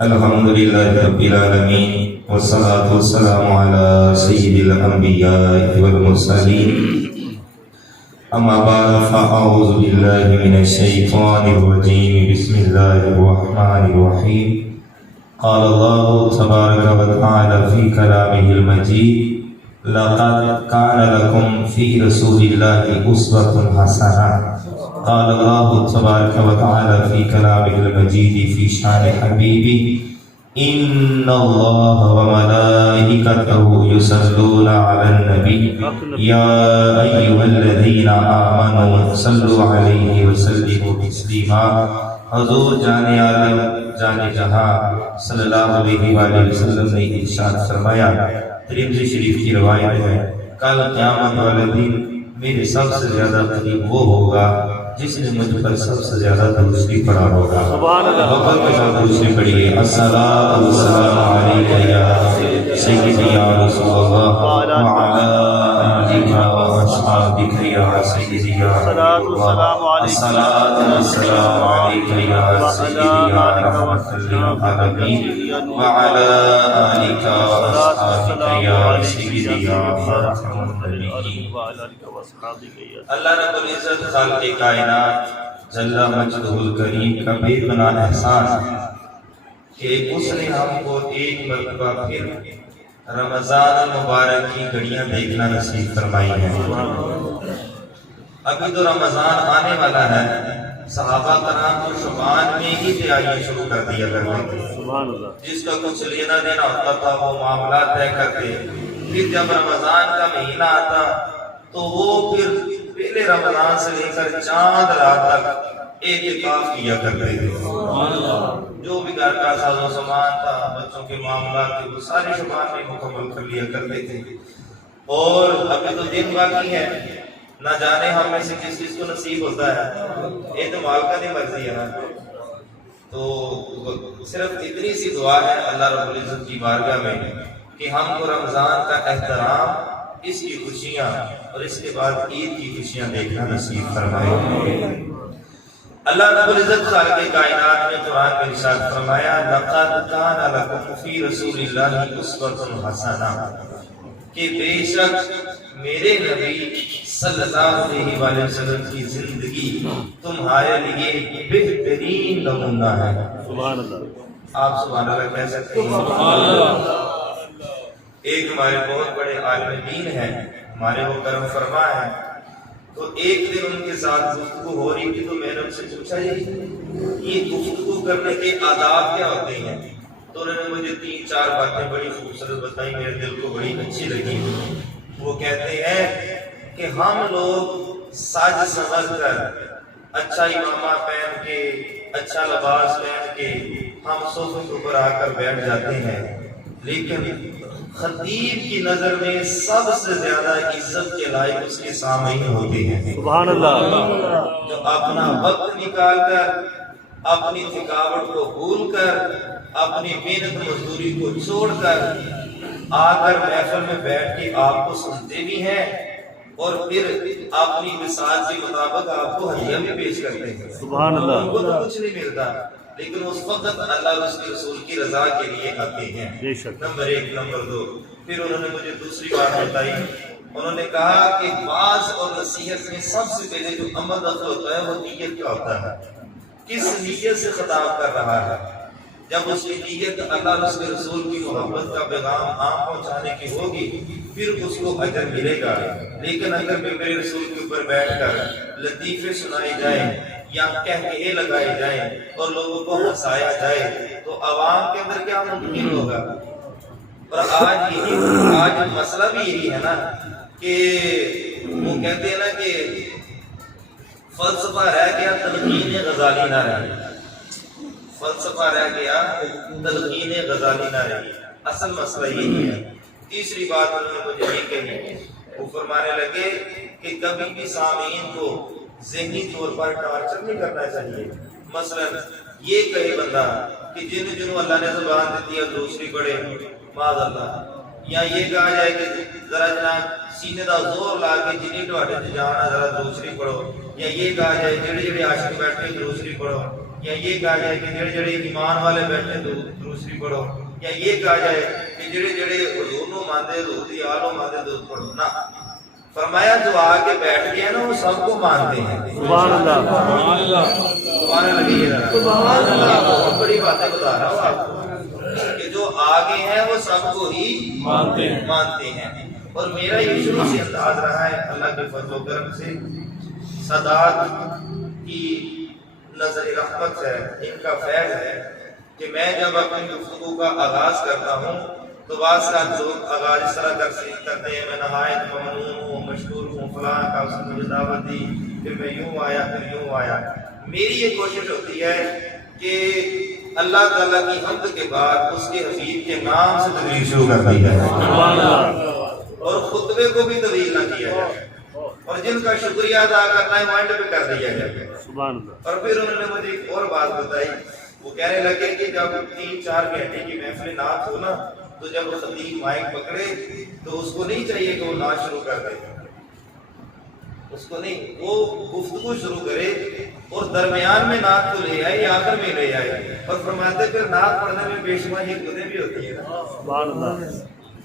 الحمدللہ رب العالمین والصلاة والسلام علی سید الانبیاء والمرسلین اما بعد فاعوذ باللہ من الشیطان الرجیم بسم اللہ الرحمن الرحیم قال اللہ تبارک و تعالی فی کلامہ المجید لقد کان لکم فی رسول اللہ اسوۃ حسنہ قال الله تبارك وتعالى في كلامه المجيد في شان حبيبه إن الله وملائكته يصلون على النبي يا أيها الذين آمنوا صلوا عليه وسلموا تسليما حضور جان عالم جان جہاں صلی اللہ علیہ وآلہ وسلم نے ارشاد فرمایا، ترمذی شریف کی روایت ہے، کل قیامت والے دن میرے سب سے زیادہ قریب وہ ہوگا جس نے مجھ پر سب سے زیادہ درود پڑھا ہوگا۔ سبحان اللہ۔ بغل کے ساتھ درود پڑھیے، الصلاۃ والسلام علیک یا سیدی یا رسول اللہ وعلی آلک و اصحابک یا سیدی یا رسول اللہ، الصلاۃ والسلام علیک یا سیدی یا رحمۃ للعالمین وعلی آلک و اصحابک یا سیدی یا خاتم النبیین۔ اللہ رب العزت خالق کائنات جل مجدہ الکریم کا بے پناہ احسان ہے کہ اس نے ہم کو ایک مرتبہ پھر رمضان مبارک کی گھڑیاں دیکھنا نصیب فرمائی ہے۔ ابھی تو رمضان آنے والا ہے، صحابہ کرام تو شعبان میں ہی تیاریاں شروع کر دیا کرتے تھے، جس کا کچھ لینا دینا ہوتا تھا وہ معاملات طے کرتے، پھر جب رمضان کا مہینہ آتا تو وہ پھر پہلے رمضان سے لے کر چاند رات تک اعتکاف کیا کرتے تھے۔ جو بھی گھر کا ساز و سامان تھا، بچوں کے معاملات تھے، وہ سارے شعبان میں مکمل کر لیا کرتے تھے۔ اور ابھی تو دن باقی ہے، نہ جانے ہم میں سے کس چیز کو نصیب ہوتا ہے، یہ تو مالک کی مرضی ہے نا۔ تو صرف اتنی سی دعا ہے اللہ رب العزت کی بارگاہ میں کہ ہم کو رمضان کا احترام، اس کی خوشیاں اور اس کے بعد عید کی خوشیاں دیکھنا نصیب فرمائے۔ اللہ رب العزت خالق کائنات نے قرآن میں ارشاد فرمایا، لقد کان لکم فی رسول اللہ اسوۃ حسنہ، کہ بے شک میرے نبی صلی اللہ علیہ وآلہ وسلم کی زندگی تمہارے لیے بہترین نمونہ ہے۔ سبحان اللہ۔ آپ سبحان اللہ کہہ سکتے ہیں؟ سبحان اللہ۔ ایک ہمارے بہت بڑے عالم دین ہیں، ہمارے وہ کرم فرما ہیں، تو ایک دن ان کے ساتھ گفتگو ہو رہی تھی تو میں نے ان سے پوچھا یہ گفتگو کرنے کے آداب کیا ہوتے ہیں؟ تو انہوں نے مجھے 3-4 باتیں بڑی خوبصورت بتائی، میرے دل کو بڑی اچھی لگی۔ وہ کہتے ہیں کہ ہم لوگ سج سنور کر اچھا امامہ پہن کے، اچھا لباس پہن کے ہم صوفے کے اوپر آ کر بیٹھ جاتے ہیں، لیکن خطیب کی نظر میں سب سے زیادہ عزت کے لائق اس کے سامعین ہوتے ہیں۔ سبحان اللہ۔ جو اپنا وقت نکال کر، اپنی تھکاوٹ کو بھول کر، اپنی محنت مزدوری کو چھوڑ کر آ کر محفل میں بیٹھ کے آپ کو سنتے بھی ہیں اور پھر اپنی مثال کے مطابق آپ کو ہدیہ بھی پیش کرتے ہیں۔ سبحان اللہ۔ ان کو تو کچھ نہیں ملتا، لیکن اس وقت اللہ اور اس کے رسول کی رضا کے لیے آتے ہیں۔ نمبر 1۔ نمبر 2، پھر انہوں نے مجھے دوسری بات بتائی، انہوں نے کہا کہ واعظ اور نصیحت میں سب سے پہلے جو عمل دخل ہوتا ہے وہ نیت کیا ہوتا ہے، کس نیت سے خطاب کر رہا ہے۔ جب اس کی نیت اللہ اور اس کے رسول کی محبت کا پیغام عام پہنچانے کی ہوگی پھر اس کو اجر ملے گا، لیکن اگر میرے رسول کے اوپر بیٹھ کر لطیفے سنائے جائیں یا کہکہے لگائے جائیں اور لوگوں کو ہنسایا جائے تو عوام کے اندر کیا ممکن ہوگا؟ اور آج مسئلہ بھی یہی ہے نا کہ وہ کہتے ہیں نا کہ فلسفہ رہ گیا تلقین غزالی نہ رہی، فلسفہ رہ گیا تلقین غزالی نہ رہی۔ اصل مسئلہ یہی ہے۔ تیسری بات انہوں نے مجھے یہ کہی، وہ فرمانے لگے کہ کبھی بھی سامعین کو ذہنی طور پر ٹارچر نہیں کرنا چاہیے۔ مثلا یہ کہے بندہ کہ جنہوں اللہ نے زبان دی ہے دوسری پڑھے معاذ اللہ، یا یہ کہا جائے کہ ذرا جناب سینے دا زور لا کے جنی تواڈے تے جانا ذرا دوسری پڑھو، یا یہ کہا جائے جڑے جڑے عاشق بیٹھے دوسری پڑھو، یا یہ کہا جائے کہ جڑے جڑے ایمان والے بیٹھے دوسری پڑھو، یا یہ کہا جائے کہ جڑے جڑے حضور نو مانتے حضور دی آل نو مانتے دوسری پڑھو نہ۔ فرمایا جو آ کے بیٹھ گیا نا وہ سب کو مانتے ہیں۔ سبحان اللہ سبحان اللہ سبحان اللہ سبحان اللہ۔ بہت بڑی باتیں بتا رہا ہوں آپ کو کہ جو آگے ہیں وہ سب کو ہی مانتے ہیں۔ اور میرا یہ شروع سے انداز رہا ہے اللہ کے فضل و کرم سے، سادات کی نظر رحمت ہے، ان کا فیض ہے کہ میں جب اپنی گفتگو کا آغاز کرتا ہوں تو بعض ساتھ لوگ آغاز اس طرح کرتے ہیں میں نہایت ممنون ہوں، مشکور ہوں، فلاں کا اس نے مجھے دعوت دی، پھر میں یوں آیا پھر یوں آیا۔ میری یہ کوشش ہوتی ہے کہ اللہ تعالیٰ کی حمد کے بعد اس کے حبیب کے نام سے تقریر شروع کر دی جائے اور خطبے کو بھی طویل نہ کیا جائے، اور جن کا شکریہ ادا کرنا ہے مائنڈ پہ کر دیا جائے۔ اور پھر انہوں نے مجھے ایک اور بات بتائی، وہ کہنے لگے کہ جب 3-4 گھنٹے کی محفل نعت ہو نا تو جب خطیب مائک پکڑے تو اس کو نہیں چاہیے کہ وہ نعت شروع کر دے، اس کو نہیں، وہ گفتگو شروع کرے اور درمیان میں نعت کو لے آئے یا آخر میں لے آئے، اور فرماتے پھر نعت پڑھنے میں بے شمار حکمتیں بھی ہوتی ہیں،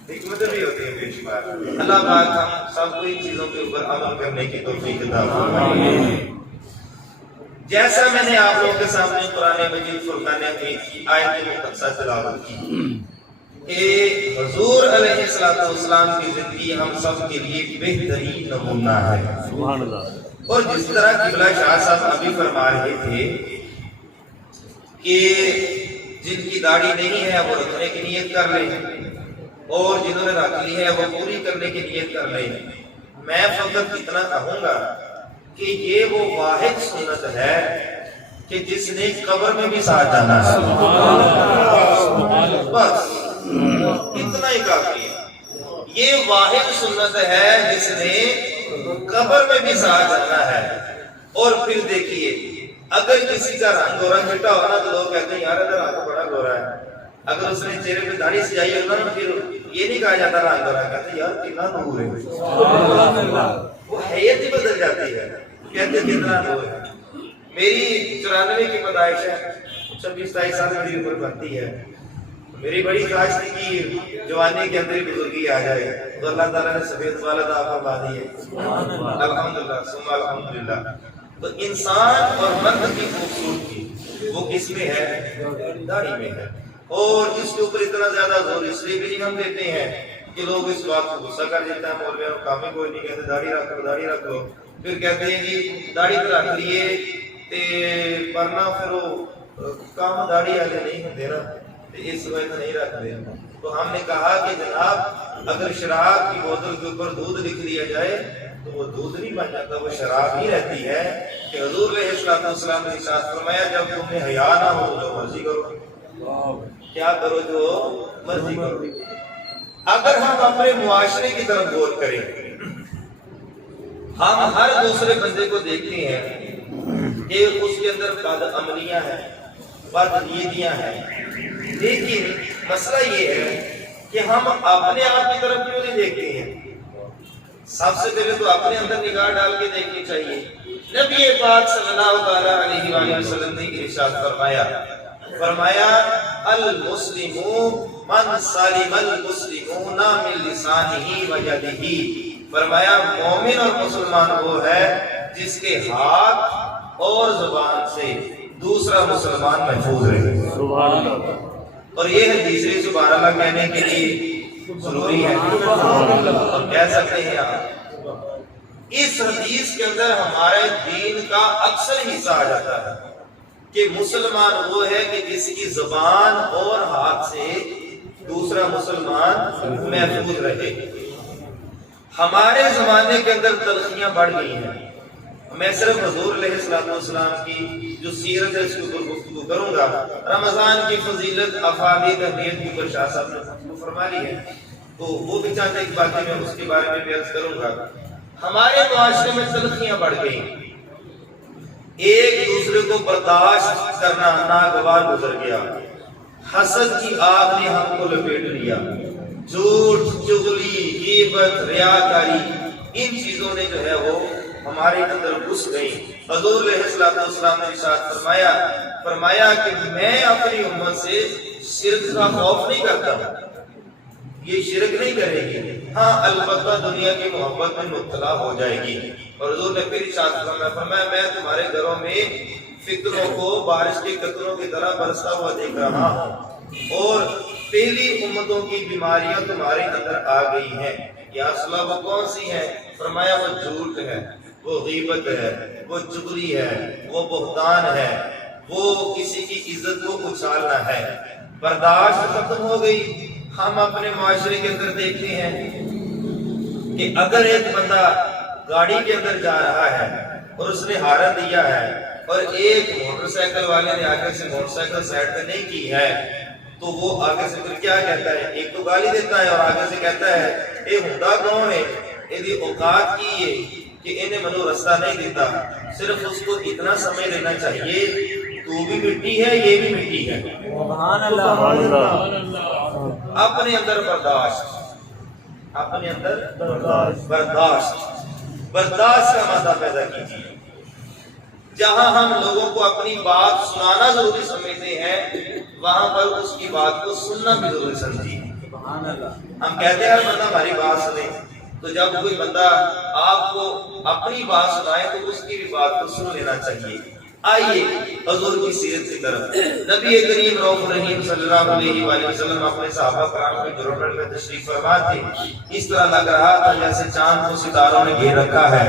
حکمتیں بھی ہوتی ہیں بے شمار۔ اللہ پاک ہم سب کو ان چیزوں کے اوپر عمل کرنے کی توفیق عطا فرمائے۔ جیسا میں نے آپ لوگوں کے سامنے قرآن مجید فرقان حمید کی آیت مقدسہ تلاوت کی کہ حضور علیہ السلام کی زندگی ہم سب کے لیے بہترین نمونہ ہے۔ سبحان اللہ۔ اور جس طرح قبلہ شاہ صاحب ابھی فرما رہے تھے کہ جن کی داڑھی نہیں ہے وہ رکھنے کی نیت کر لیں، اور جنہوں نے رکھ لی ہے وہ پوری کرنے کی نیت کر لیں۔ میں فقط اتنا کہوں گا کہ یہ وہ واحد سنت ہے کہ جس نے قبر میں بھی ساتھ جانا ہے، بس اتنا ہی کافی ہے۔ یہ واحد سنت ہے جس نے قبر میں بھی ساتھ جانا ہے۔ اور پھر دیکھیے اگر کسی کا رنگ گورا چھٹا ہوگا تو لوگ کہتے ہیں یار ادھر رنگ بڑا گورا ہے، اگر اس نے چہرے پہ داڑھی سجائی ہوگا نا پھر یہ نہیں کہا جاتا رنگ گورا، کہتے ہیں یار کتنا نور ہے، وہ حیت ہی بدل جاتی ہے، کہتے کتنا نور ہے۔ میری 94 کی پیدائش ہے، 26-27 سال میری عمر بنتی ہے، میری بڑی خواہش تھی کہ جوانی کے اندر ہی بزرگی آ جائے، تو اللہ تعالیٰ نے سفید والد عطا فرما دی ہے، الحمدللہ ثم الحمدللہ۔ تو انسان اور مرد کی خوبصورتی وہ کس میں ہے؟ داڑھی میں ہے۔ اور اس کے اوپر اتنا زیادہ زور اس لیے بھی ہم دیتے ہیں کہ لوگ اس بات کو غصہ کر دیتے ہیں، مولویوں کام ہی کوئی نہیں، کہتے داڑھی رکھ لو داڑھی رکھ لو، پھر کہتے ہیں جی داڑھی تو رکھ لیے تے ورنہ پھر وہ کام داڑھی والے نہیں ہوتے نا، اس وقت نہیں رکھتے۔ تو ہم نے کہا کہ جناب اگر شراب کی بوتل کے اوپر دودھ لکھ دیا جائے تو وہ دودھ نہیں بن جاتا، وہ شراب ہی رہتی ہے۔ کہ حضور علیہ السلام نے ارشاد فرمایا جب تم نے حیا نہ ہو جو مرضی کرو، کیا کرو جو مرضی کرو۔ اگر ہم اپنے معاشرے کی طرف غور کریں، ہم ہر دوسرے بندے کو دیکھتے ہیں کہ اس کے اندر بد عملیاں ہیں، بد نیتیاں ہیں، لیکن مسئلہ یہ ہے کہ ہم اپنے آپ کی طرف کیوں نہیں دیکھتے ہیں؟ سب سے پہلے تو اپنے اندر نگاہ ڈال کے دیکھنی چاہیے۔ نبی پاک صلی اللہ علیہ وآلہ وسلم نے ارشاد فرمایا المسلم من سلم المسلمون من لسانہ و یدہ، فرمایا مومن اور مسلمان وہ ہے جس کے ہاتھ اور زبان سے دوسرا مسلمان محفوظ رہے۔ سبحان اللہ۔ اور یہ حدیث سبحان اللہ کہنے کے لیے ضروری ہے، ہم کہہ سکتے ہیں آپ اس حدیث کے اندر ہمارے دین کا اکثر حصہ آ جاتا ہے کہ مسلمان وہ ہے کہ جس کی زبان اور ہاتھ سے دوسرا مسلمان محفوظ رہے۔ ہمارے زمانے کے اندر تلخیاں بڑھ گئی ہیں۔ میں صرف حضور علیہ السلام کی جو سیرت ہے اس کے اوپر گفتگو کروں گا۔ رمضان کی فضیلت افادیت اہمیت کی اوپر شاہ صاحب نے گفتگو فرما لی ہے، تو وہ بھی چاہتے ایک باتیں میں اس کے بارے میں بھی عرض کروں گا۔ ہمارے معاشرے میں تلخیاں بڑھ گئی، ایک دوسرے کو برداشت کرنا ناگوار گزر گیا، حسد کی آگ نے ہم کو لپیٹ لیا، جھوٹ، چغلی، غیبت، ریاکاری، ان چیزوں نے جو ہے وہ ہمارے اندر گھس گئی۔ حضور علیہ الصلوۃ والسلام نے ارشاد فرمایا کہ میں اپنی امت سے شرک کا خوف نہیں کرتا ہوں، یہ شرک نہیں کرے گی، ہاں البتہ دنیا کی محبت میں مبتلا ہو جائے گی۔ اور حضور نے پھر ارشاد فرمایا میں تمہارے گھروں میں فطروں کو بارش کے قطروں کی طرح برستا ہوا دیکھ رہا ہوں، اور پہلی امتوں کی بیماریاں تمہارے اندر آ گئی ہیں۔ یا رسول اللہ وہ کون سی ہیں؟ فرمایا وہ جھوٹ ہے، وہ غیبت ہے، وہ چغلی ہے، وہ بہتان ہے، وہ کسی کی عزت کو اچھالنا ہے۔ برداشت ختم ہو گئی۔ ہم اپنے معاشرے کے اندر دیکھتے ہیں کہ اگر ایک بندہ گاڑی کے اندر جا رہا ہے اور اس نے ہارن دیا ہے اور ایک موٹر سائیکل والے نے آگے سے موٹر سائیکل سائیڈ پہ نہیں کی ہے تو وہ آگے سے پھر کیا کہتا ہے؟ ایک تو گالی دیتا ہے اور آگے سے کہتا ہے اے ہندا کون ہے، یہ اوقات کی ہے کہ انہیں منو رستہ نہیں دیتا۔ صرف اس کو اتنا سمجھ لینا چاہیے تو بھی مٹی ہے، یہ بھی مٹی ہے۔ سبحان اللہ۔ اپنے اندر برداشت، اپنے اندر برداشت کا مادہ پیدا کیجیے۔ جہاں ہم لوگوں کو اپنی بات سنانا ضروری سمجھتے ہیں وہاں پر اس کی بات کو سننا بھی ضروری سمجھیے۔ ہم کہتے ہیں ہر بندہ ہماری بات سنے، تو جب کوئی بندہ آپ کو اپنی بات سنائے تو اس کی بھی بات کو سن لینا چاہیے۔ آئیے حضور کی سیرت کی طرف۔ نبی کریم رؤوف رحیم صلی اللہ علیہ وآلہ وسلم اپنے صحابہ کرام کے گھروں میں تشریف فرما تھے۔ اس طرح لگ رہا تھا جیسے چاند کو ستاروں نے گھیر رکھا ہے۔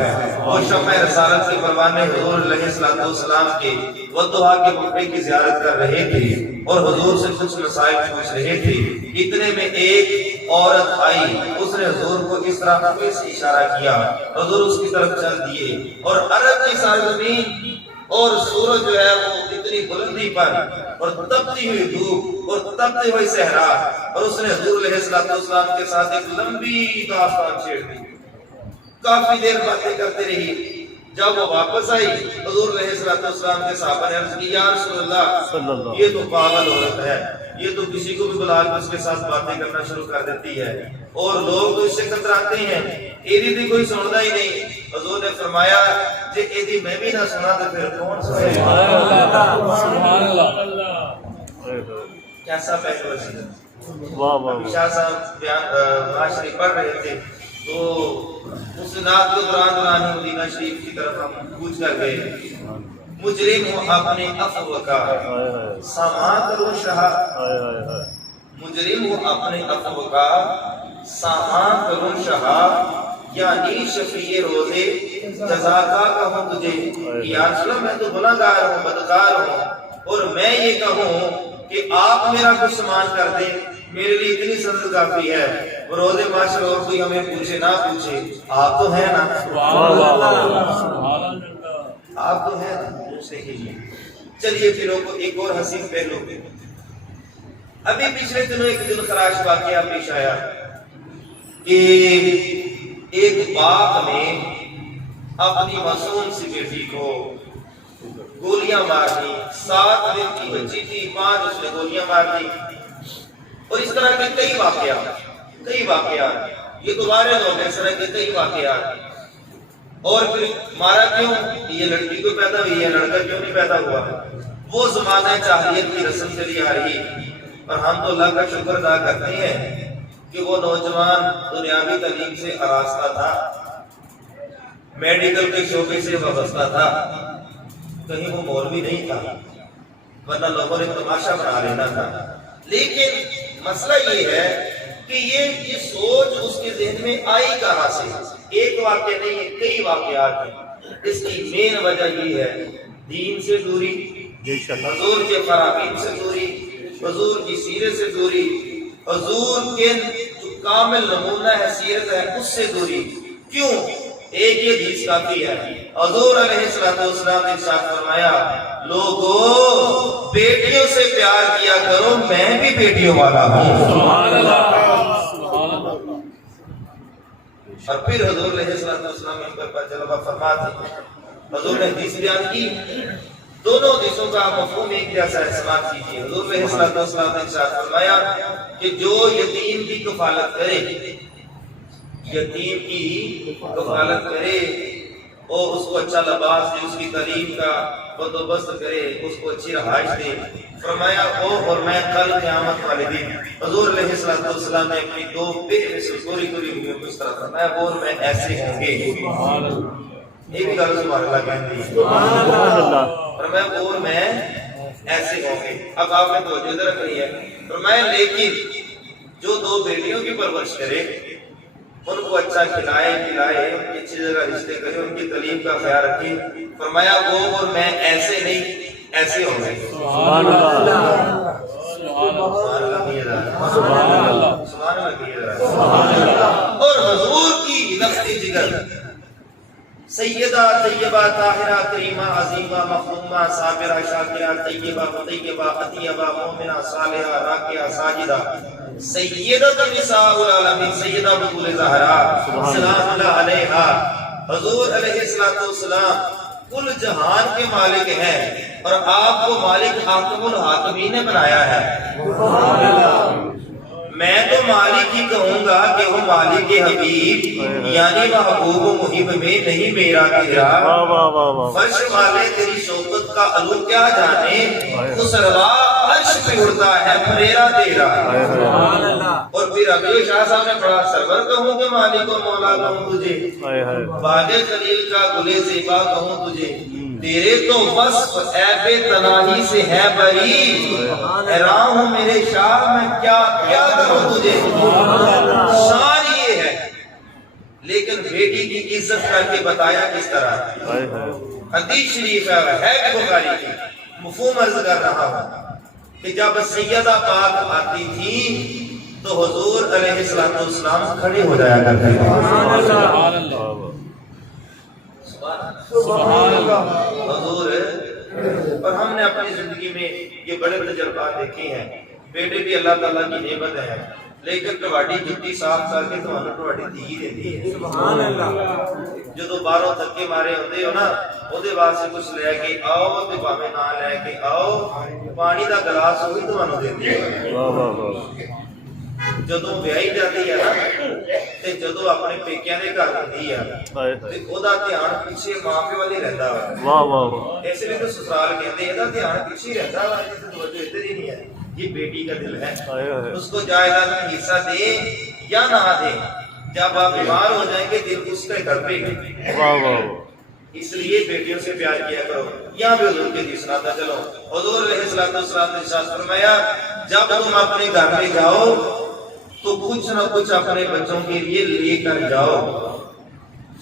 وہ شمع رسالت کے پروانے حضور علیہ الصلوۃ والسلام کے والضحیٰ کے مقبرے کی زیارت کر رہے تھے اور حضور سے کچھ مسائل پوچھ رہے تھے۔ اتنے میں ایک عورت آئی، اس نے حضور کو اس طرح ہاتھ سے اشارہ کیا، حضور اس کی طرف چل دیے اور عرب کی سرزمین اور سورج جو ہے وہ اتنی بلندی پر اور تپتی ہوئی دھوپ اور تپتے ہوئے صحرا، اور اس نے حضور علیہ السلام کے ساتھ ایک لمبی داستان چھیڑ دی۔ کافی دیر باتیں کرتے رہی۔ جب وہ واپس آئی حضور علیہ السلام کے صحابہ نے عرض کی یا رسول اللہ یہ تو پاگل عورت ہے، یہ تو کسی کو بھی بلا کر اس کے ساتھ باتیں کرنا شروع کر دیتی ہے اور لوگ تو اس سے کتراتے ہیں، ایدی بھی کوئی سننا ہی نہیں۔ حضور نے فرمایا جے ایدی میں بھی نہ سنا تو پھر کون سنے گا؟ سبحان اللہ۔ کیسا پہلو ہے؟ واہ واہ۔ شاہ صاحب نواز شریف پڑھ رہے تھے تو اس نعت کے دوران ہی مدینہ شریف کی طرف ہم پوچھ کر گئے۔ مجرم ہو اپنے عفو کا سامان کرو شاہ، مجرم ہو اپنے عفو کا سامان کرو شاہ، یعنی شفیع روزے جزا کا کہوں تجھے۔ یا رسول اللہ میں تو گناہگار ہوں، بدکار ہوں، اور میں یہ کہوں کہ آپ میرا کچھ سامان کر دیں، میرے لیے اتنی سند کافی ہے۔ روزے معاشر اور کوئی ہمیں پوچھے نہ پوچھے، آپ تو ہیں نا، آپ تو ہیں نا پوچھنے کے لیے۔ چلیے پھر ایک اور حسین پہلو پہ، ابھی پچھلے دنوں ایک دن خراش واقعہ پیش آیا کہ ایک باپ نے اپنی معصوم سی بیٹی کو گولیاں مار دی، 7 دن کی بچی تھی، 5 اس نے گولیاں مار دی، اور اس طرح کے کئی واقعات یہ دوبارہ لوگ اس طرح کے کئی واقعات۔ اور پھر مارا کیوں؟ یہ لڑکی کو پیدا ہوئی ہے، لڑکا کیوں نہیں پیدا ہوا؟ وہ زمانہ جاہلیت کی رسم چلی آ رہی، اور ہم تو اللہ کا شکر ادا کرتے ہیں کہ وہ نوجوان دنیاوی تعلیم سے آراستہ تھا، میڈیکل کے شعبے سے وابستہ تھا، کہیں وہ مولوی نہیں تھا ورنہ لوگوں نے تماشا بنا لینا تھا۔ لیکن مسئلہ یہ ہے کہ یہ سوچ اس کے ذہن میں آئی کہاں سے؟ ایک واقعہ نہیں ہے، کئی واقعات ہیں۔ اس کی مین وجہ یہ ہے دین سے دوری، حضور کے فرامین سے دوری، حضور کی سیرت سے دوری، حضور کے جو کامل نمونہ حیثیت ہے اس سے دوری۔ کیوں؟ ایک یہ حدیث کافی ہے۔ حضور علیہ السلام نے ارشاد فرمایا لوگوں بیٹیوں سے پیار کیا کرو، میں بھی بیٹیوں والا ہوں۔ سبحان اللہ۔ اور پھر حضور علیہ السلام ان پر جلوہ فرماتے، حضور نے حدیث بیان کی دونوں حدیثوں کا مفہوم ایک جیسا استعمال کیجیے۔ حضور علیہ الصلوۃ والسلام نے ارشاد فرمایا کہ جو یتیم کی کفالت کرے، یتیم کی کفالت کرے اور اس کو اچھا لباس دے، اس کی تعلیم کا بندوبست کرے، اس کو اچھی رہائش دے، فرمایا وہ اور میں کل قیامت والے دن، حضور علیہ الصلوۃ والسلام نے اپنی دو پیر سے پوری ہوئی اس طرح فرمایا وہ اور میں ایسے ہوں گے۔ یہ بھی گل سبحان اللہ کہندی ہے، سبحان اللہ، فرمایا وہ اور میں ایسے ہوں گے۔ اب آپ نے توجہ ادھر رکھنی ہے، فرمایا لیکن جو دو بیٹیوں کی پرورش کرے، ان کو اچھا کھلائے پلائے، ان کی اچھی جگہ رشتے کرے، ان کی تعلیم کا خیال رکھے، فرمایا وہ اور میں ایسے نہیں ایسے ہوں گے۔ سبحان اللہ، سبحان اللہ کہیے ذرا، سبحان اللہ، سبحان اللہ کہیے ذرا۔ سبحان اللہ، اور حضور کی لفظ جگر سیدہ طیبہ طاہرہ کریمہ عظیمہ مخدومہ صابرہ شاکرہ طیبہ مطیبہ عطیبہ مومنہ صالحہ راکعہ ساجدہ سیدۃ النساء العالمین سیدہ بطول زہرا سلام اللہ علیہا۔ حضور علیہ الصلوۃ والسلام کل جہان کے مالک ہیں اور آپ کو مالک حاکم الحاکمین نے بنایا ہے۔ میں تو مالک ہی کہوں گا کہ وہ مالک حبیب یعنی محبوب و محب میں نہیں میرا تیرا۔ واہ واہ واہ واہ، فرش والے تیری شوکت کا علو کیا جانے، اس روا عرش پہ اڑتا ہے پھریرا تیرا۔ اور پھر اگلے شاہ صاحب نے پڑھا سرور کہوں کہ مالک و مولا کہوں تجھے، باغ خلیل کا گلے زیبا کہوں تجھے، تیرے تو وصف عیب تناہی سے ہے بری، حیران ہوں میرے شاہ میں کیا کروں تجھے۔ شان یہ ہے لیکن بیٹی کی عزت کر کے بتایا کس طرح۔ حدیث شریف ہے کہ بخاری کی، مفہوم عرض کر رہا ہوں کہ جب سیدہ پاک آتی تھی تو حضور علیہ الصلوۃ والسلام کھڑے ہو جایا کرتے تھے۔ سبحان اللہ، حضور، اور ہم نے اپنی زندگی میں یہ بڑے تجربات دیکھے ہیں۔ بیٹے بھی اللہ تعالیٰ کی نعمت ہے لیکن تہاڈی جُتی صاف کر کے تہانوں تہاڈی دھی دیندی ہے۔ سبحان اللہ، جدوں باہروں تھکے مارے ہوندے ہو نا، اودے واسطے کچھ لے کے آؤ تے بھاویں نہ لے کے آؤ، پانی دا گلاس وہی تہانوں دیندی ہے۔ واہ واہ واہ، جدوں ویاہی جاتی ہے نا تے جدوں اپنے پیکیاں دے گھر ہوندی ہے تے اودا دھیان پیچھے ماں پیو والے رہندا وا۔ واہ واہ واہ، اس لیے تو سسرال کہتے ہیں نا دھیان پیچھے رہتا وا، اس سے توجہ ادھر ہی نہیں ہے۔ یہ بیٹی کا دل ہے، اس کو جائیداد میں حصہ دے یا نہ دے، جب آپ بیمار ہو جائیں گے دل اس کے گھر پہ ہے۔ واہ واہ، اس لیے بیٹیوں سے پیار کیا کرو۔ یہاں بھی حضور کے حدیث سناتا چلو، حضور علیہ الصلوۃ والسلام نے ارشاد فرمایا جب تم اپنے گھر میں جاؤ تو کچھ نہ کچھ اپنے بچوں کے لیے لے کر جاؤ،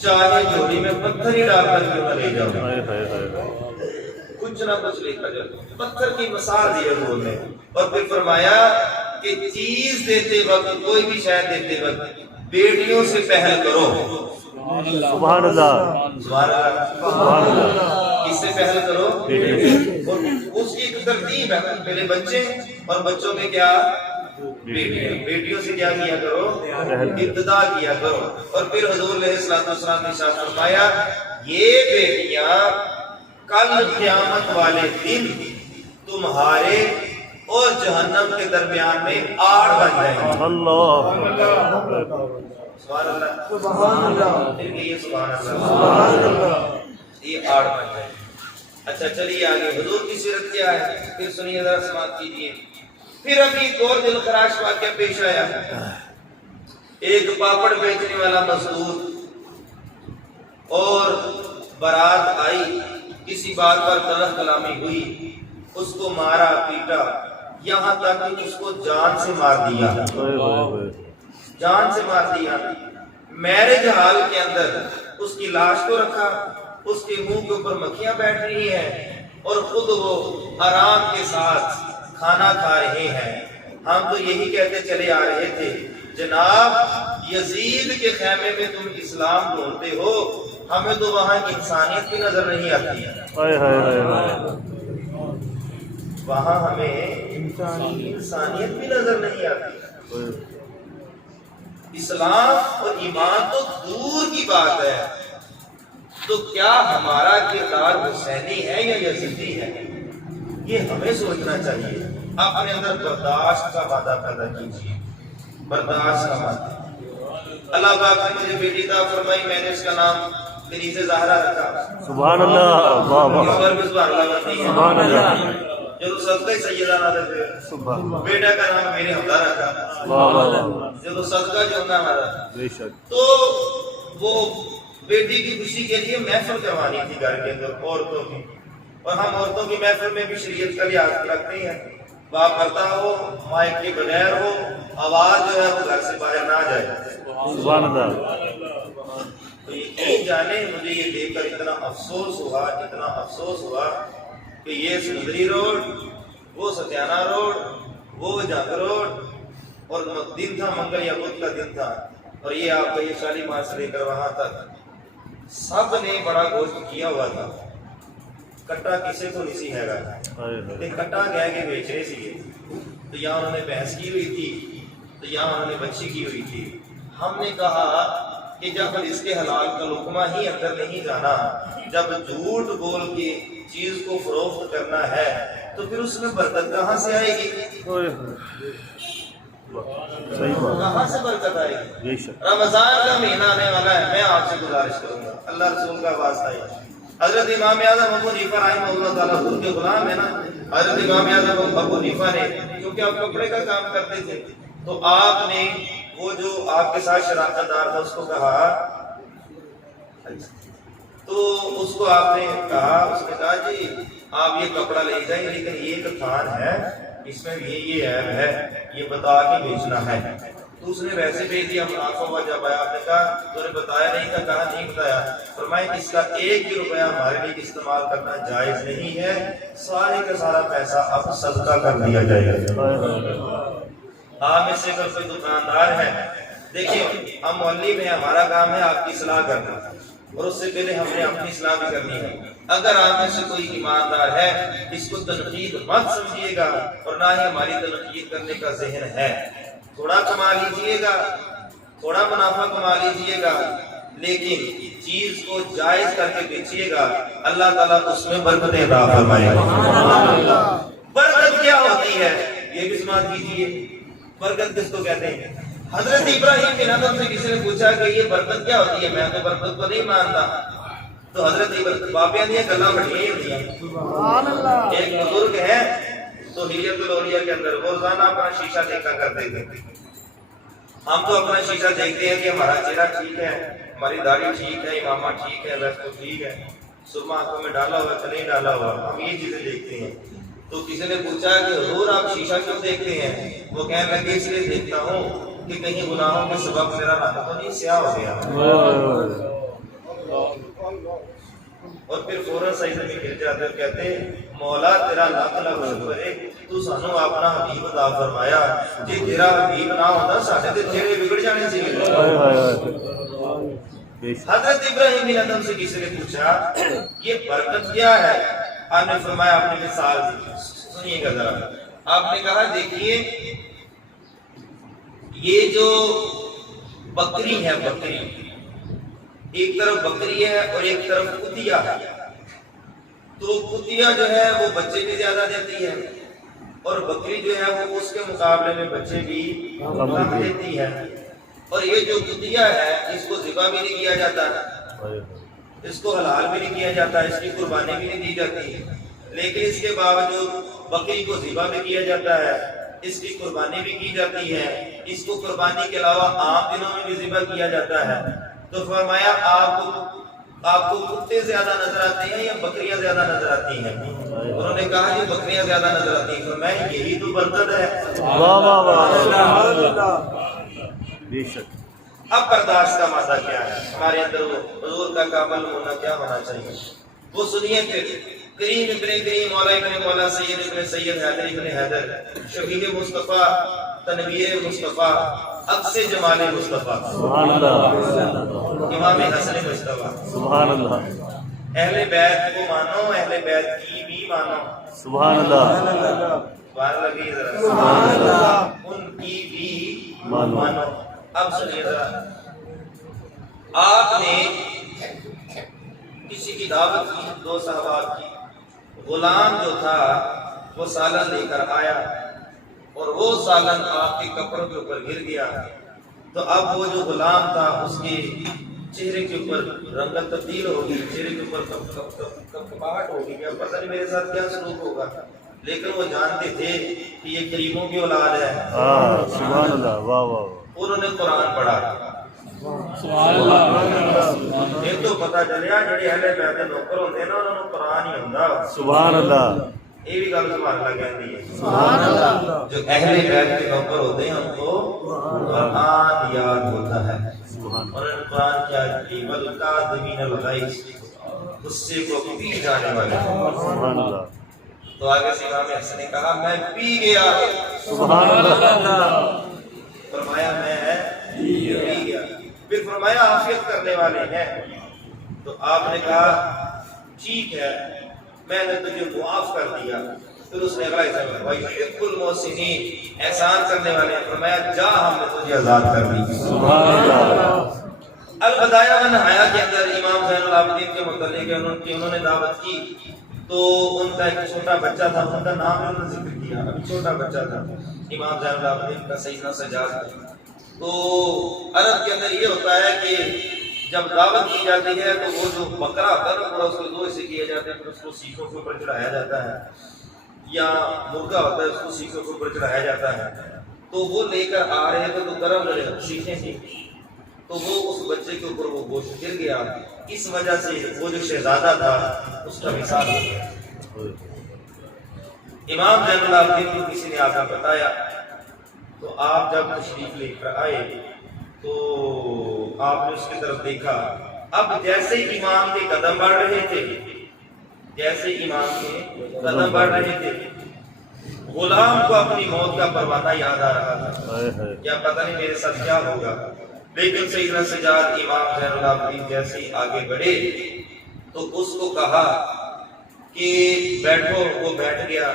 چاہے جھولی میں پتھر ہی ڈال کر کیوں نہ لے جاؤ، کچھ نہ کچھ لے کر جاؤ۔ پتھر کی مثال دی حضور نے، اور پھر فرمایا کہ چیز دیتے وقت، کوئی بھی شے دیتے وقت بیٹیوں سے پہل کرو۔ سبحان اللہ، سبحان اللہ، سبحان اللہ، کس سے پہل کرو؟ بیٹیوں۔ اور اس کی ایک ترتیب ہے، پہلے بچے اور بچوں میں کیا؟ بیٹیاں۔ بیٹیوں سے کیا کیا کرو؟ ابتدا کیا کرو۔ اور پھر حضور علیہ الصلوۃ والسلام نے ارشاد فرمایا یہ بیٹیاں کل قیامت والے دن تمہارے اور جہنم کے درمیان میں آڑ بن جائیں گی۔ اللہ، سبحان اللہ، سبحان اللہ، پھر کہیے سبحان اللہ، سبحان اللہ، یہ آڑ بن جائیں گی۔ اچھا چلیے آگے، حضور کی سیرت کیا ہے پھر سنیے ذرا، سماعت کیجیے۔ پھر ابھی ایک اور دل خراش واقعہ پیش آیا۔ ایک پاپڑ بیچنے والا مزدور اور بارات آئی، کسی بات پر تلخ کلامی ہوئی، اس کو مارا پیٹا، یہاں تک کہ اس کو جان سے مار دیا، جان سے مار دیا۔ میرج حال کے اندر اس کی لاش کو رکھا، اس کے منہ کے اوپر مکھیاں بیٹھ رہی ہیں اور خود وہ آرام کے ساتھ کھانا کھا رہے ہیں۔ ہم تو یہی کہتے چلے آ رہے تھے جناب یزید کے خیمے میں تم اسلام ڈھونڈتے ہو، ہمیں تو وہاں انسانیت بھی نظر نہیں آتی، وہاں ہمیں انسانیت بھی نظر نہیں آتی۔ اسلام اور ایمان تو دور کی بات ہے، تو کیا ہمارا کردار حسینی ہے یا یزیدی ہے؟ یہ ہمیں سوچنا چاہیے. اپنے اندر برداشت کا وعدہ پیدا کیجیے، برداشت کا وعدہ. اللہ پاک نے مجھے بیٹی عطا فرمائی، میں نے اس کا نام کنیز زہرا رکھا. سبحان اللہ. واہ واہ. اس پر بھی سبحان اللہ بنتی ہے. سبحان اللہ. جو صدقہ سیدہ نادر ہے، سبحان اللہ. بیٹا کا نام میرے حمدہ رکھا. واہ واہ واہ. جو صدقہ جو نام ہمارا. بے شک. تو وہ بیٹی کی خوشی کے لیے محفل کروانی تھی گھر کے اندر عورتوں کی، اور ہم عورتوں کی محفل میں بھی شریعت کا لحاظ رکھتے ہیں. باپ کرتا ہو، مائک کے بغیر ہو، آواز جو ہے وہ گھر سے باہر نہ جائے. سبحان اللہ. تو یقین جانے مجھے یہ دیکھ کر اتنا افسوس ہوا، اتنا افسوس ہوا کہ یہ سمندری روڈ، وہ ستیانہ روڈ، وہ جنگ روڈ، اور دن تھا منگل یا بدھ کا دن تھا، اور یہ آپ کا یہ شالیمار سے لے کر وہاں تک سب نے بڑا گوشت کیا ہوا تھا. کٹا کسے تو نہیں سی ہے گا، کٹا گئے کے بیچ رہے سی. تو یہاں انہوں نے بحث کی ہوئی تھی، تو یہاں انہوں نے بچی کی ہوئی تھی. ہم نے کہا کہ جب اس کے حلال کا لقمہ ہی اندر نہیں جانا، جب جھوٹ بول کے چیز کو فروخت کرنا ہے تو پھر اس میں برکت کہاں سے آئے گی؟ صحیح بات. کہاں سے برکت آئے گی؟ بے شک. رمضان کا مہینہ آنے والا ہے، میں آپ سے گزارش کروں گا، اللہ رسول کا واسطہ ہے. حضرت امام اعظم ابو حنیفہ رحمہ اللہ تعالیٰ خود کے غلام ہے نا. حضرت امام اعظم ابو حنیفہ نے، کیونکہ آپ کپڑے کا کام کرتے تھے، تو آپ نے وہ جو آپ کے ساتھ شراکت دار تھا اس کو کہا، تو اس کو آپ نے کہا، اس نے کہا جی آپ یہ کپڑا لے جائیں، لیکن یہ ایک تھان ہے، اس میں یہ عیب ہے، یہ بتا کے بیچنا ہے. تو اس نے ویسے بھیج دیا. منافع ہوا جب آیا، آپ نے کہا تو نے بتایا نہیں تھا؟ کہا نہیں بتایا. فرمایا اس کا ایک بھی روپیہ ہمارے لیے استعمال کرنا جائز نہیں ہے، سارے کا سارا پیسہ اب صدقہ کر دیا جائے گا. آپ میں سے اگر کوئی دکاندار ہے، دیکھیں ہم محلے میں ہمارا کام ہے آپ کی اصلاح کرنا، اور اس سے پہلے ہم نے اپنی اصلاح بھی کرنی ہے. اگر آپ میں سے کوئی ایماندار ہے، اس کو تنقید مت سمجھیے گا، اور نہ ہی ہماری تنقید کرنے کا ذہن ہے. تھوڑا کما لیجئے گا، تھوڑا منافع کما لیجئے گا، لیکن چیز کو جائز کر کے بیچیے گا، اللہ تعالیٰ اس میں برکت عطا فرمائے گا. برکت کیا ہوتی ہے یہ بھی سماعت کیجیے. برکت کس کو کہتے ہیں؟ حضرت ابراہیم بن ادم سے کسی نے پوچھا کہ یہ برکت کیا ہوتی ہے؟ میں تو برکت کو نہیں مانتا. تو حضرت باپیاں دیا گلا بڑھیا ہوتی ہیں. ایک بزرگ ہے تو ہلیت الاولیاء کے اندر وہ روزانہ اپنا شیشہ دیکھا کرتے تھے. ہم تو اپنا شیشہ دیکھتے ہیں کہ ہمارا چہرہ ٹھیک ہے، ہماری داڑھی ٹھیک ہے، امامہ ٹھیک ہے، ویسے تو ٹھیک ہے، سرما آنکھوں میں ڈالا ہوا کہ نہیں ڈالا ہوا، ہم یہ چیزیں دیکھتے ہیں. تو کسی نے پوچھا کہ حضور آپ شیشہ کیوں دیکھتے ہیں؟ وہ کہنے لگے اس لیے دیکھتا ہوں کہ کہیں گناہوں کے سبب میرا رنگ تو نہیں سیاہ ہو گیا. اور پھر فوراً سجدے میں گر جاتے اور کہتے ہیں مولا تیرا لاکھ لاکھ شکر ہے، تو سانو اپنا حبیب عطا فرمایا. جی تیرا حبیب نہ ہوتا ساڈے تے چہرے بگڑ جانے سی. حضرت ابراہیم بن ادم سے کسی نے پوچھا یہ برکت کیا ہے؟ آپ نے فرمایا اپنی مثال دی. سنیے گا ذرا. آپ نے کہا دیکھیے یہ جو بکری ہے، بکری ایک طرف بکری ہے اور ایک طرف کتیا ہے. تو کتیا جو ہے وہ بچے بھی زیادہ دیتی ہے، اور بکری جو ہے وہ اس کے مقابلے میں بچے بھی کم دیتی ہے. اور یہ جو کتیا ہے اس کو ذبح بھی نہیں کیا جاتا، اس کو حلال بھی نہیں کیا جاتا، اس کی قربانی بھی نہیں دی جاتی، لیکن اس کے باوجود بکری کو ذبح بھی کیا جاتا ہے، اس کی قربانی بھی کی جاتی ہے، اس کو قربانی کے علاوہ عام دنوں میں بھی ذبح کیا جاتا ہے. تو فرمایا آپ کو کتے زیادہ نظر آتے ہیں یا بکریاں زیادہ نظر آتی ہیں؟ انہوں نے کہا یہ بکریاں زیادہ نظر آتی ہیں. فرمایا یہی تو برکت ہے. واہ واہ واہ. بے شک. اب برداشت کا مادہ کیا ہے؟ ہمارے اندر وہ حضور کا کامل ہونا کیا ہونا چاہیے وہ سنیے. پھر کریم ابن کریم، مولا ابن مولا، سید ابن سید، حیدر ابن حیدر، شفیع مصطفیٰ، تنویر مصطفیٰ، عکس جمال مصطفیٰ، سبحان اللہ. امام حسن مصطفیٰ. سبحان اللہ. اہل بیت کو مانو، اہل بیت کی بھی مانو. سبحان اللہ. بار لگی ذرا. سبحان اللہ. ان کی بھی مانو. اب سنیے ذرا. آپ نے کسی کی دعوت کی، دو صحابہ کی، غلام جو تھا وہ سالن لے کر آیا اور وہ سالن آپ کے کپڑوں کے اوپر گر گیا، تو اب وہ جو غلام تھا اس کے چہرے کے اوپر رنگت تبدیل ہوگی، چہرے کے اوپر کپکپاہٹ ہوگی، کیا پتہ نہیں میرے ساتھ کیا سلوک ہوگا، لیکن وہ جانتے تھے کہ یہ غریبوں کی اولاد ہے۔ سبحان اللہ، واہ واہ، انہوں نے قرآن پڑھا۔ یہ تو پتہ چلیا جڑے اہل بیت دے نوکر ہوندے نا انہاں نوں قرآن ہی ہوندا۔ سبحان اللہ، یہ بھی گل سبحان اللہ کہندی ہے۔ سبحان اللہ۔ جو اہل بیت کے نوکر ہوتے ہیں ان کو قرآن یاد ہوتا ہے، اور ان قرآن کیا ہے، والکاظمین الغیظ، غصے کو پی جانے والے۔ سبحان اللہ، تو آگے سے امام حسن نے کہا میں پی گیا، سبحان اللہ، فرمایا میں پی گیا، پھر فرمایا عافیت کرنے والے ہیں، تو آپ نے کہا ٹھیک ہے میں نے تجھے معاف کر دیا۔ پھر اس نے اگلا حصہ فرمایا یحب المحسنین، احسان کرنے والے ہیں، فرمایا جا ہم نے تجھے آزاد کر دی۔ سبحان اللہ، البدایہ و النہایہ کے اندر امام زین العابدین کے متعلق انہوں نے دعوت کی، تو ان کا ایک چھوٹا بچہ تھا، ان کا نام انہوں نے ذکر کیا، ابھی چھوٹا بچہ تھا امام زین العابدین کا سیدنا سجاد۔ تو عرب کے اندر یہ ہوتا ہے کہ جب دعوت کی جاتی ہے تو وہ جو بکرا ہوتا ہے نا اس کو دو حصے کیے جاتے ہیں، پھر اس کو سیخوں کے اوپر چڑھایا جاتا ہے، یا مرغا ہوتا ہے اس کو سیخوں کے اوپر چڑھایا جاتا ہے، تو وہ لے کر آ رہے تھے تو گرم سیخیں تھیں، تو وہ اس بچے کے اوپر وہ گوشت گر گیا، اس وجہ سے وہ جو شہزادہ تھا اس کا وصال ہو گیا۔ امام زین العابدین کو کسی نے آ کر بتایا، تو آپ جب تشریف لے کر آئے تو آپ نے اس کی طرف دیکھا، اب جیسے امام کے قدم بڑھ رہے تھے، جیسے امام کے قدم بڑھ رہے تھے، غلام کو اپنی موت کا پروانہ یاد آ رہا تھا، کیا پتہ نہیں میرے ساتھ کیا ہوگا، لیکن سیدنا سجاد امام زین العابدین جیسے ہی آگے بڑھے تو اس کو کہا کہ بیٹھو، وہ بیٹھ گیا،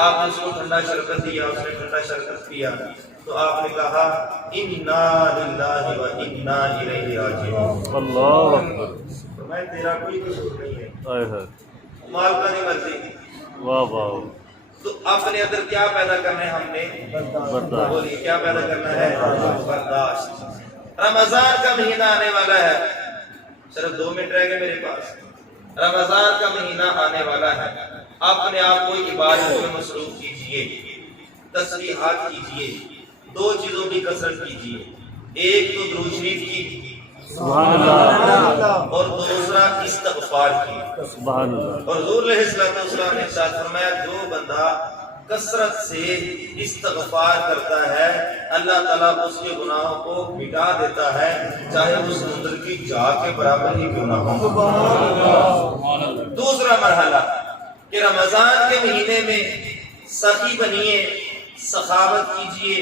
آپ نے اس کو ٹھنڈا شربت دیا، اس نے ٹھنڈا شربت پیا، تو آپ نے کہا انا للہ و انا الیہ راجعون، اللہ اکبر، میں تیرا کوئی قصور نہیں ہے، ہائے ہائے، مالکہ نہیں مرضی، واہ واہ، تو اپنے اندر کیا پیدا کرنا ہے ہم نے؟ برداشت، بولیے کیا پیدا کرنا ہے؟ برداشت۔ رمضان کا مہینہ آنے والا ہے، صرف 2 منٹ رہ گئے میرے پاس، رمضان کا مہینہ آنے والا ہے، اپنے آپ کو عبادت میں مصروف کیجئے، تسبیحات کیجئے، 2 چیزوں کی کثرت کیجئے، ایک تو درود شریف کی سبحان اللہ، اور دوسرا استغفار کی۔ سبحان اللہ، اور حضور علیہ السلام نے ارشاد فرمایا جو بندہ کثرت سے استغفار کرتا ہے اللہ تعالیٰ اس کے گناہوں کو مٹا دیتا ہے، چاہے وہ سمندر کی جھاگ کے برابر ہی کیوں نہ ہو۔ دوسرا مرحلہ کہ رمضان کے مہینے میں سخی بنیے، سخاوت کیجئے،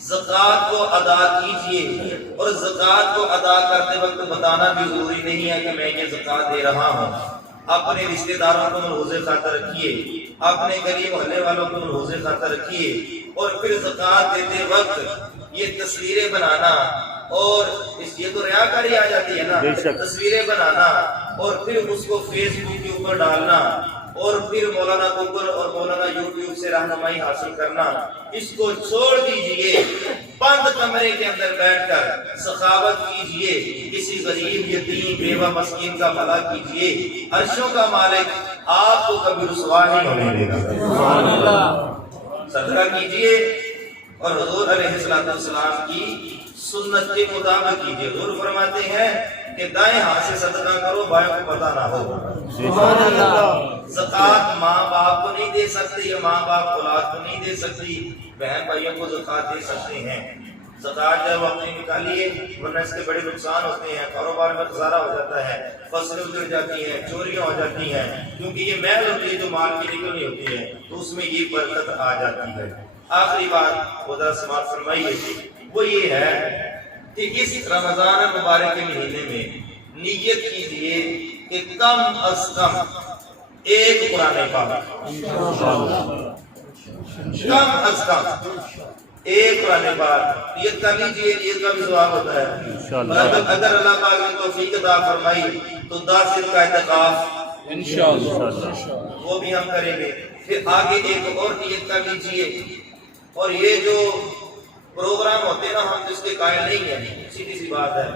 زکوٰۃ کو ادا کیجئے، اور زکوٰۃ کو ادا کرتے وقت بتانا بھی ضروری نہیں ہے کہ میں یہ زکوٰۃ دے رہا ہوں، اپنے رشتہ داروں کو ملحوظ خاطر رکھیے، اپنے گلی محلے والوں کو ملحوظ خاطر رکھیے، اور پھر زکوٰۃ دیتے وقت یہ تصویریں بنانا، اور یہ تو ریاکاری آ جاتی ہے نا، تصویریں بنانا اور پھر اس کو فیس بک کے اوپر ڈالنا، اور پھر مولانا گوگل اور مولانا یوٹیوب سے رہنمائی حاصل کرنا، اس کو چھوڑ دیجئے، بند کمرے کے اندر بیٹھ کر سخاوت کیجئے، کسی غریب یتیم بیوہ مسکین کا بھلا کیجئے، عرشوں کا مالک آپ کو کبھی رسوا نہیں ہونے دے گا۔ صدقہ کیجئے اور حضور علیہ السلام کی سنت کے مطابق کیجئے۔ حضور فرماتے ہیں کہ دائیں ہاتھ سے صدقہ کرو بائیں کو پتہ نہ ہو۔ زکوٰۃ ماں باپ کو نہیں دے سکتے، یا ماں باپ اولاد کو نہیں دے سکتی، بہن بھائیوں کو زکوٰۃ دے سکتے ہیں۔ زکوٰۃ جب اپنی نکالیے ورنہ اس کے بڑے نقصان ہوتے ہیں، کاروبار میں خسارہ ہو جاتا ہے، فصلیں گر جاتی ہیں، چوریاں ہو جاتی ہیں، کیونکہ یہ محل ہوتی ہے جو مال کی نکلنی ہوتی ہے تو اس میں یہ برکت آ جاتی ہے۔ آخری بات خدا سماعت فرمائیے، وہ یہ ہے کہ اس رمضان مبارک کے مہینے میں نیت کیجئے کہ کم از کم ایک قرآن پاک، کم از کم ایک قرآن پاک نیت کر لیجیے، نیت کا بھی ثواب ہوتا ہے۔ انشاءاللہ۔ اگر اللہ پاک نے توفیق عطا فرمائی تو 10 دن کا اعتکاف انشاءاللہ وہ بھی ہم کریں گے۔ پھر آگے ایک اور نیت کر لیجیے، اور یہ جو پروگرام ہوتے ہیں نا ہم جس کے قائل نہیں ہیں، سیدھی سی بات ہے،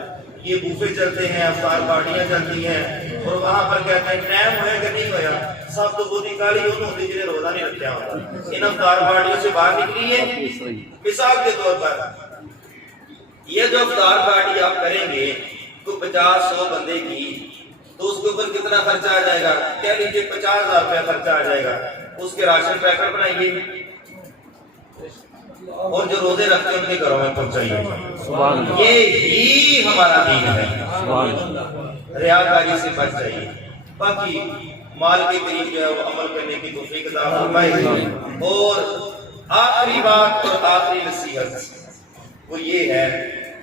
یہ بوفے چلتے ہیں، افطار پارٹیاں چلتی ہیں، اور وہاں پر کہتے ہیں ٹائم ہویا کہ نہیں ہویا، سب تو بہت کالی ہوتی جنہیں روزہ نہیں رکھا ہوتا۔ ان افطار پارٹیوں سے باہر نکلیے۔ مثال کے طور پر یہ جو افطار پارٹی آپ کریں گے تو 50-100 بندے کی، تو اس کے اوپر کتنا خرچہ آ جائے گا؟ کہہ لیجیے 50,000 روپیہ خرچہ آ جائے گا۔ اس کے راشن پیکٹ بنائیے اور جو روزے رکھتے ہیں ان کے گھروں میں پہنچائیے۔ یہی ہمارا دین ہے۔ ریاکاری سے بچ جائیے۔ باقی مال کے قریب جو ہے وہ عمل کرنے کی توفیق عطا فرمائے۔ اور آخری بات اور آخری نصیحت وہ یہ ہے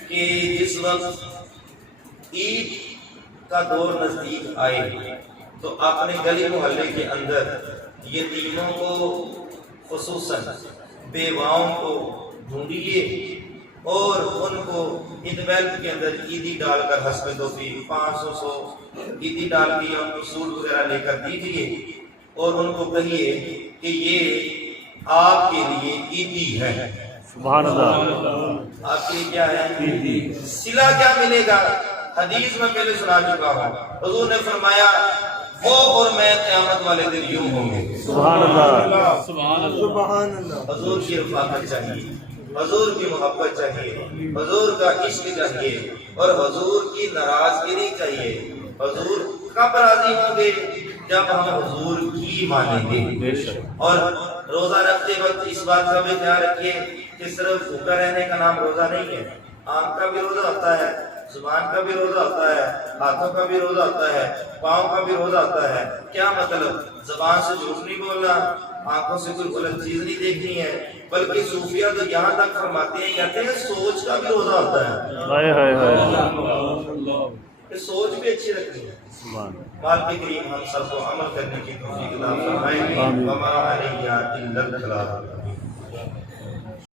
کہ جس وقت عید کا دور نزدیک آئے تو اپنے گلی محلے کے اندر یتیموں کو، خصوصاً بیواؤں کو ڈھونڈیے اور ان کو عید بیلٹ کے اندر عیدی ڈال کر حسب توفیق 500 عیدی ڈال کے ان کو سوٹ وغیرہ لے کر دیجیے، اور ان کو کہیے کہ یہ آپ کے لیے عیدی ہے۔ سبحان اللہ۔ آپ کے لیے کیا ہے؟ صلہ کیا ملے گا؟ حدیث میں پہلے سنا چکا ہوں، حضور نے فرمایا وہ اور میں قیامت والے دن یوں ہوں گے۔ سبحان اللہ۔ سبحان اللہ۔ حضور کی رفاقت چاہیے، حضور کی محبت چاہیے، حضور کا عشق چاہیے، اور حضور کی ناراضگی نہیں چاہیے۔ حضور کب راضی ہوں گے؟ جب ہم حضور کی مانیں گے۔ بے شک۔ اور روزہ رکھتے وقت اس بات کا بھی خیال رکھیے کہ صرف بھوکا رہنے کا نام روزہ نہیں ہے۔ آنکھ کا بھی روزہ ہوتا ہے، زبان کا بھی روزہ ہوتا ہے، ہاتھوں کا بھی روزہ ہوتا ہے، پاؤں کا بھی روزہ ہوتا ہے۔ کیا مطلب؟ زبان سے جھوٹ نہیں بولنا، آنکھوں سے کوئی غلط چیز نہیں دیکھنی ہے، بلکہ صوفیہ تو یہاں تک فرماتے ہیں، کہتے ہیں سوچ کا بھی روزہ ہوتا ہے، ہائے ہائے ہائے۔ کہ سوچ بھی اچھی رکھنی ہے۔ سبحان مال کے کریم ہم سب کو عمل کرنے کی توفیق عطا فرمائے۔ آمین۔ وما علیہ الا البلاغ۔